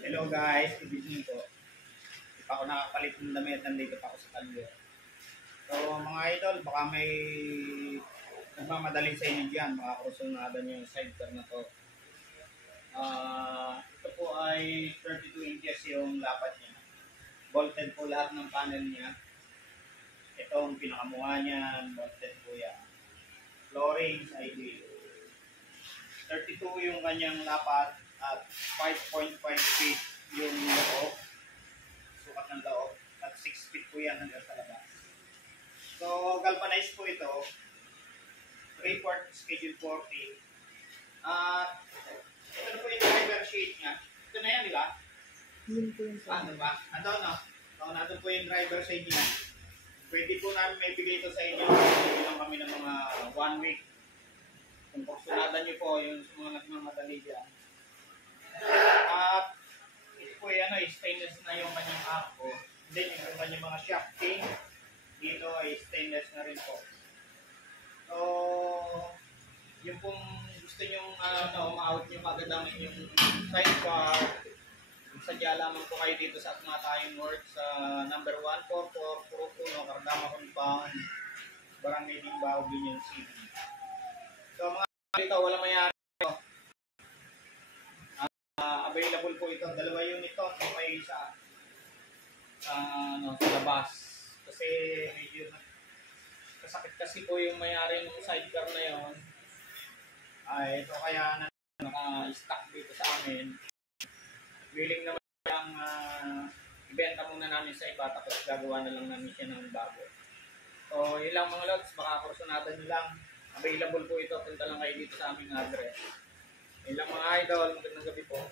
Hello guys, good evening po. Hindi pa ako nakakapalit ng damit, nandito pa ako sa kalye. So mga idol, baka may nagmamadali sa inyo dyan, makakarusunadan yung sidecar na to. Ito po ay 32 inches yung lapat niya. Bolted po lahat ng panel niya. Ito ang pinakamuha niyan, bolted po yan. Floorings ay 32 yung kanyang lapat at 5.5 feet yung loob, sukat ng loob, at 6 feet po yan hanggang sa labas. So, galvanized po ito, 3/4 schedule 40. At ito na po yung driver sheet niya. Ito na yan, di ba? Yun po yun. Ano ba? Ano, no? So, natin po yung driver sheet niya. Pwede po namin may bigay ito sa inyo. Bigyan lang kami ng mga 1 week. Kung kursunadan niyo po yung mga nagmamadali dyan. At ito po yan ay stainless na yung kanyang arco. Then yung kanyang mga shafting dito ay stainless na rin po. So, yung pong gusto nyong ma-out nyo kagad ang inyong sidecar, sadya lamang po kayo dito sa Atmatayong North sa number 144 Purupuno, Cardama Compound, Barangay Limbaw, Binyan City. So mga dito, wala mayari ito. Available po ito. Dalawa unit ito. May isa sa labas. Kasi medyo kasakit kasi po yung mayari ng sidecar na yon. Ay, ito kaya naka-stock dito sa amin. Willing naman yung ibenta muna namin sa iba tapos gagawa na lang namin siya ng bago. So, ilang mga lots, baka kursunatan nyo lang. Available po ito. Punta lang kayo dito sa aming address. Ilang mga idol, magandang gabi po.